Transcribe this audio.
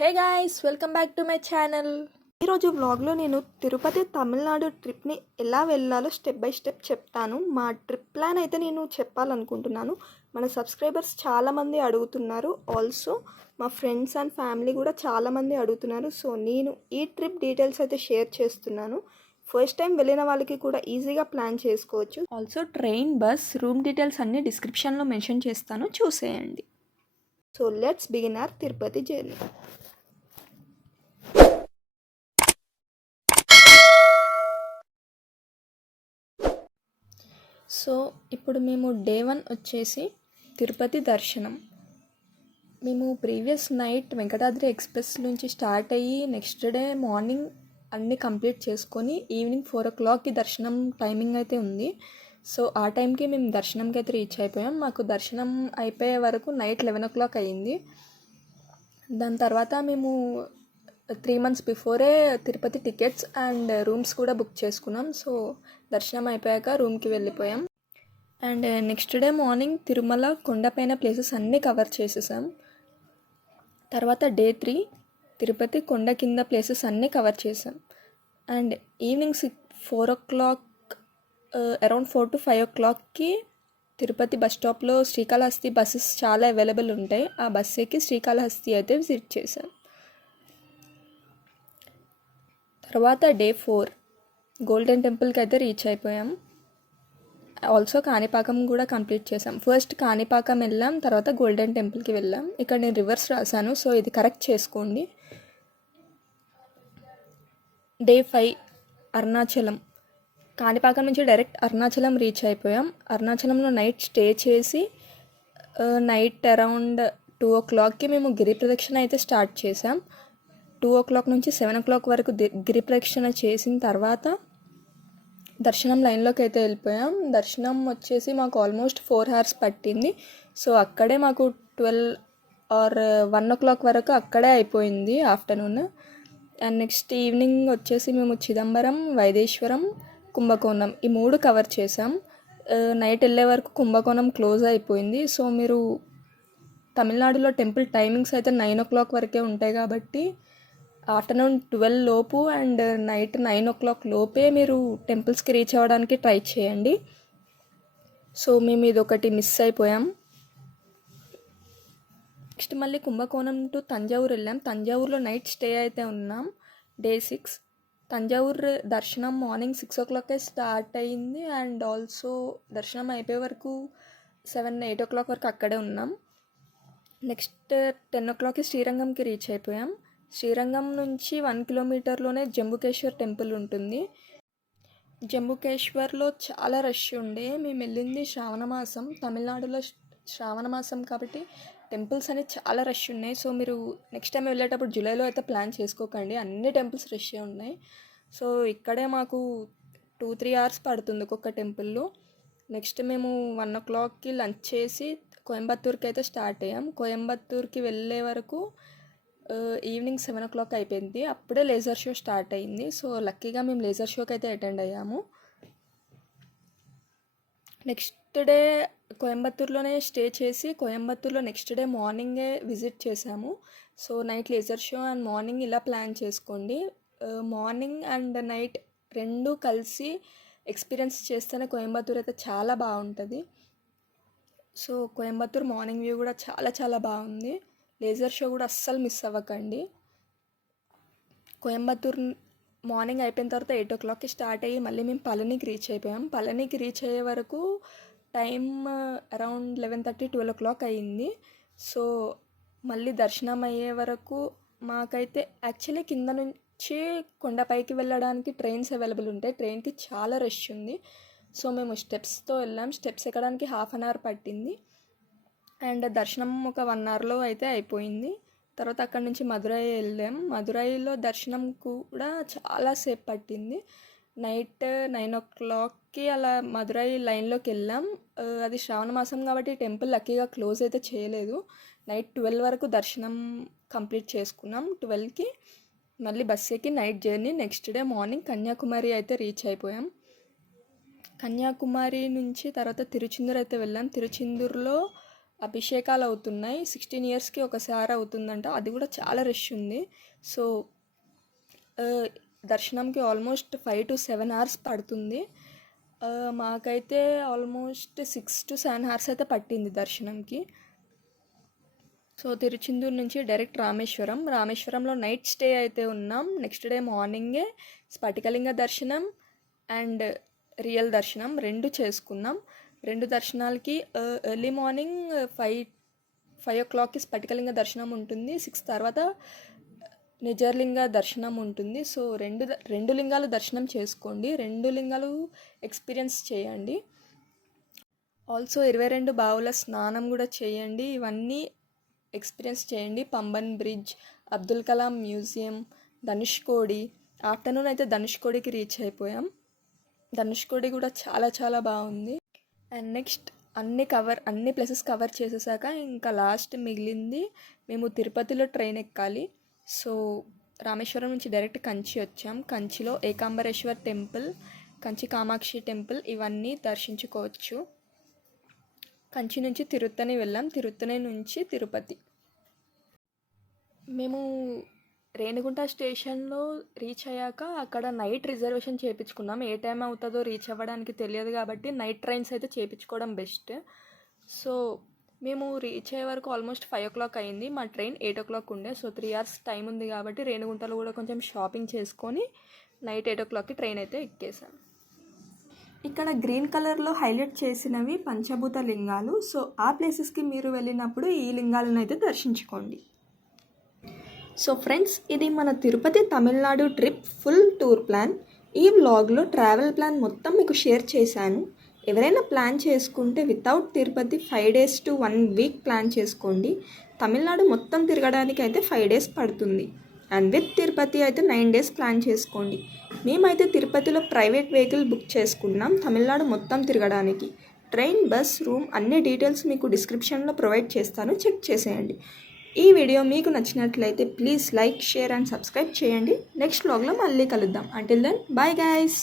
Hey guys, welcome back to my channel. ఈరోజు వ్లాగ్లో నేను తిరుపతి తమిళనాడు ట్రిప్ని ఎలా వెళ్ళాలో స్టెప్ బై స్టెప్ చెప్తాను. మా ట్రిప్ ప్లాన్ అయితే నేను చెప్పాలనుకుంటున్నాను. మన సబ్స్క్రైబర్స్ చాలామంది అడుగుతున్నారు, ఆల్సో మా ఫ్రెండ్స్ అండ్ ఫ్యామిలీ కూడా చాలామంది అడుగుతున్నారు. సో నేను ఈ ట్రిప్ డీటెయిల్స్ అయితే షేర్ చేస్తున్నాను. ఫస్ట్ టైం వెళ్ళిన వాళ్ళకి కూడా ఈజీగా ప్లాన్ చేసుకోవచ్చు. Also train, bus, room details అన్నీ డిస్క్రిప్షన్లో మెన్షన్ చేస్తాను, చూసేయండి. So let's begin our Tirupati journey. So ఇప్పుడు మేము డే 1 వచ్చేసి తిరుపతి దర్శనం. మేము ప్రీవియస్ నైట్ వెంకటాద్రి ఎక్స్ప్రెస్ నుంచి స్టార్ట్ అయ్యి నెక్స్ట్ డే మార్నింగ్ అన్నీ కంప్లీట్ చేసుకొని ఈవినింగ్ 4 o'clockకి దర్శనం టైమింగ్ అయితే ఉంది. సో ఆ టైంకి మేము దర్శనంకి అయితే రీచ్ అయిపోయాం. మాకు దర్శనం అయిపోయే వరకు నైట్ 11 o'clock అయ్యింది. దాని తర్వాత మేము 3 months before Tirupati tickets and rooms కూడా బుక్ చేసుకున్నాం. సో దర్శనం అయిపోయాక రూమ్కి వెళ్ళిపోయాం. And next day morning Tirumala కొండపైన ప్లేసెస్ అన్నీ కవర్ చేసేసాం. తర్వాత డే 3 తిరుపతి కొండ కింద ప్లేసెస్ అన్నీ కవర్ చేసాం. అండ్ ఈవినింగ్ 4 o'clock అరౌండ్ 4 to 5 o'clockకి తిరుపతి బస్ స్టాప్లో శ్రీకాళహస్తి బస్సెస్ చాలా అవైలబుల్ ఉంటాయి. ఆ బస్ ఎక్కి శ్రీకాళహస్తి అయితే విజిట్ చేసాం. తర్వాత డే 4 గోల్డెన్ టెంపుల్కి అయితే రీచ్ అయిపోయాం. ఆల్సో కాణిపాకం కూడా కంప్లీట్ చేసాం. ఫస్ట్ కాణిపాకం వెళ్ళాం, తర్వాత గోల్డెన్ టెంపుల్కి వెళ్ళాం. ఇక్కడ నేను రివర్స్ రాశాను, సో ఇది కరెక్ట్ చేసుకోండి. డే 5 అరుణాచలం. కాణిపాకం నుంచి డైరెక్ట్ అరుణాచలం రీచ్ అయిపోయాం. అరుణాచలంలో నైట్ స్టే చేసి నైట్ అరౌండ్ 2 o'clockకి మేము గిరి ప్రదక్షిణ అయితే స్టార్ట్ చేసాం. 2 o'clock నుంచి 7 o'clock వరకు గిరి ప్రదక్షిణ చేసిన తర్వాత దర్శనం లైన్లోకి అయితే వెళ్ళిపోయాం. దర్శనం వచ్చేసి మాకు ఆల్మోస్ట్ 4 hours పట్టింది. సో అక్కడే మాకు 12 or 1 o'clock వరకు అక్కడే అయిపోయింది ఆఫ్టర్నూన్. అండ్ నెక్స్ట్ ఈవినింగ్ వచ్చేసి మేము చిదంబరం, వైదేశ్వరం, కుంభకోణం ఈ 3 కవర్ చేసాం. నైట్ వెళ్ళే వరకు కుంభకోణం క్లోజ్ అయిపోయింది. సో మీరు తమిళనాడులో టెంపుల్ టైమింగ్స్ అయితే 9 o'clock వరకే ఉంటాయి కాబట్టి ఆఫ్టర్నూన్ 12 లోపు అండ్ నైట్ 9 o'clock లోపే మీరు టెంపుల్స్కి రీచ్ అవ్వడానికి ట్రై చేయండి. సో మేము ఇది ఒకటి మిస్ అయిపోయాం. నెక్స్ట్ మళ్ళీ కుంభకోణం టు తంజావూరు వెళ్ళాం. తంజావూరులో నైట్ స్టే అయితే ఉన్నాం. డే 6 తంజావూరు దర్శనం మార్నింగ్ 6 o'clockకే స్టార్ట్ అయ్యింది. అండ్ ఆల్సో దర్శనం అయిపోయే వరకు 7-8 o'clock వరకు అక్కడే ఉన్నాం. నెక్స్ట్ 10 o'clockకి శ్రీరంగంకి రీచ్ అయిపోయాం. శ్రీరంగం నుంచి 1 kilometerలోనే జంబుకేశ్వర్ టెంపుల్ ఉంటుంది. జంబుకేశ్వర్లో చాలా రష్ ఉండే. మేము వెళ్ళింది శ్రావణ మాసం, తమిళనాడులో శ్రావణ మాసం కాబట్టి టెంపుల్స్ అనేవి చాలా రష్ ఉన్నాయి. సో మీరు నెక్స్ట్ టైం వెళ్ళేటప్పుడు జూలైలో అయితే ప్లాన్ చేసుకోకండి, అన్ని టెంపుల్స్ రష్ ఉన్నాయి. సో ఇక్కడే మాకు 2-3 hours పడుతుంది ఒక్కొక్క టెంపుల్లో. నెక్స్ట్ మేము 1 o'clockకి లంచ్ చేసి కోయంబత్తూర్కి అయితే స్టార్ట్ అయ్యాం. కోయంబత్తూర్కి వెళ్ళే వరకు ఈవినింగ్ 7 o'clock అయిపోయింది. అప్పుడే లేజర్ షో స్టార్ట్ అయింది. సో లక్కీగా మేము లేజర్ షోకి అయితే అటెండ్ అయ్యాము. నెక్స్ట్ డే కోయంబత్తూర్లోనే స్టే చేసి కోయంబత్తూర్లో నెక్స్ట్ డే మార్నింగే విజిట్ చేసాము. So night laser show and morning ఇలా ప్లాన్ చేసుకోండి. మార్నింగ్ అండ్ నైట్ రెండు కలిసి ఎక్స్పీరియన్స్ చేస్తేనే కోయంబత్తూర్ అయితే చాలా బాగుంటుంది. సో కోయంబత్తూర్ మార్నింగ్ వ్యూ కూడా చాలా చాలా బాగుంది. లేజర్ షో కూడా అస్సలు మిస్ అవ్వకండి. కోయంబత్తూర్ మార్నింగ్ అయిపోయిన తర్వాత 8 o'clockకి స్టార్ట్ అయ్యి మళ్ళీ మేము పళనికి రీచ్ అయిపోయాం. పళనికి రీచ్ అయ్యే వరకు టైం అరౌండ్ 11:30-12 o'clock అయ్యింది. సో మళ్ళీ దర్శనం అయ్యే వరకు మాకైతే యాక్చువల్లీ కింద నుంచి కొండపైకి వెళ్ళడానికి ట్రైన్స్ అవైలబుల్ ఉంటాయి. ట్రైన్కి చాలా రష్ ఉంది. సో మేము స్టెప్స్తో వెళ్ళాం. స్టెప్స్ ఎక్కడానికి 1/2 hour పట్టింది. అండ్ దర్శనం ఒక 1 hourలో అయితే అయిపోయింది. తర్వాత అక్కడ నుంచి మదురై వెళ్ళాం. మదురైలో దర్శనం కూడా చాలాసేపు పట్టింది. నైట్ 9 o'clockకి అలా మదురై లైన్లోకి వెళ్ళాం. అది శ్రావణ మాసం కాబట్టి టెంపుల్ లక్కీగా క్లోజ్ అయితే చేయలేదు. నైట్ 12 వరకు దర్శనం కంప్లీట్ చేసుకున్నాం. 12కి మళ్ళీ బస్ ఎక్కి night journey. Next day morning Kanyakumari అయితే రీచ్ అయిపోయాం. కన్యాకుమారి నుంచి తర్వాత తిరుచెందూరు అయితే వెళ్ళాం. తిరుచెందూరులో అభిషేకాలు అవుతున్నాయి. 16 ఇయర్స్కి ఒకసారి అవుతుందంట. అది కూడా చాలా రష్ ఉంది. సో దర్శనంకి ఆల్మోస్ట్ 5 to 7 hours పడుతుంది. మాకైతే ఆల్మోస్ట్ 6 to 7 hours అయితే పట్టింది దర్శనంకి. సో తిరుచెందూరు నుంచి డైరెక్ట్ రామేశ్వరంలో నైట్ స్టే అయితే ఉన్నాం. నెక్స్ట్ డే మార్నింగే స్ఫటికలింగ దర్శనం అండ్ రియల్ దర్శనం 2 చేసుకున్నాం. 2 దర్శనాలకి ఎర్లీ మార్నింగ్ 5 o'clockకి స్ఫటికలింగ దర్శనం ఉంటుంది. 6 తర్వాత నిజర్లింగ దర్శనం ఉంటుంది. సో రెండు లింగాలు దర్శనం చేసుకోండి, 2 లింగాలు ఎక్స్పీరియన్స్ చేయండి. ఆల్సో 22 బావుల స్నానం కూడా చేయండి. ఇవన్నీ ఎక్స్పీరియన్స్ చేయండి. Pamban bridge, Abdul Kalam museum, Dhanushkodi. Afternoon అయితే ధనుష్కోడికి రీచ్ అయిపోయాం. ధనుష్కోడి కూడా చాలా చాలా బాగుంది. అండ్ నెక్స్ట్ అన్ని ప్లేసెస్ కవర్ చేసేసాక ఇంకా లాస్ట్ మిగిలింది మేము తిరుపతిలో ట్రైన్ ఎక్కాలి. సో రామేశ్వరం నుంచి డైరెక్ట్ కంచి వచ్చాం. కంచిలో ఏకాంబరేశ్వర్ టెంపుల్, కంచి కామాక్షి టెంపుల్ ఇవన్నీ దర్శించుకోవచ్చు. కంచి నుంచి తిరుత్తని వెళ్ళాం. తిరుత్తని నుంచి తిరుపతి. మేము రేణిగుంట స్టేషన్లో రీచ్ అయ్యాక అక్కడ నైట్ రిజర్వేషన్ చేయించుకున్నాం. ఏ టైం అవుతుందో రీచ్ అవ్వడానికి తెలియదు కాబట్టి నైట్ ట్రైన్స్ అయితే చేయించుకోవడం బెస్ట్. సో మేము రీచ్ అయ్యే వరకు ఆల్మోస్ట్ 5 o'clock అయింది. మా ట్రైన్ 8 o'clock ఉండే. సో 3 hours టైం ఉంది కాబట్టి రేణిగుంటలో కూడా కొంచెం షాపింగ్ చేసుకొని నైట్ 8 o'clockకి ట్రైన్ అయితే ఎక్కేసాం. ఇక్కడ గ్రీన్ కలర్లో హైలైట్ చేసినవి పంచభూత లింగాలు. సో ఆ ప్లేసెస్కి మీరు వెళ్ళినప్పుడు ఈ లింగాలను అయితే దర్శించుకోండి. సో ఫ్రెండ్స్, ఇది మన Tirupati Tamil Nadu trip full tour plan. ఈ వ్లాగ్లో ట్రావెల్ ప్లాన్ మొత్తం మీకు షేర్ చేశాను. ఎవరైనా ప్లాన్ చేసుకుంటే without Tirupati 5 days to 1 week plan చేసుకోండి. తమిళనాడు మొత్తం తిరగడానికి అయితే 5 days పడుతుంది. అండ్ విత్ తిరుపతి అయితే 9 days ప్లాన్ చేసుకోండి. మేమైతే తిరుపతిలో ప్రైవేట్ వెహికల్ బుక్ చేసుకున్నాం తమిళనాడు మొత్తం తిరగడానికి. ట్రైన్, బస్, రూమ్ అన్ని డీటెయిల్స్ మీకు డిస్క్రిప్షన్లో ప్రొవైడ్ చేస్తాను, చెక్ చేసేయండి. ఈ వీడియో మీకు నచ్చినట్లయితే please like, share and subscribe చేయండి. నెక్స్ట్ వ్లాగ్లో మళ్ళీ కలుద్దాం. Until then bye guys.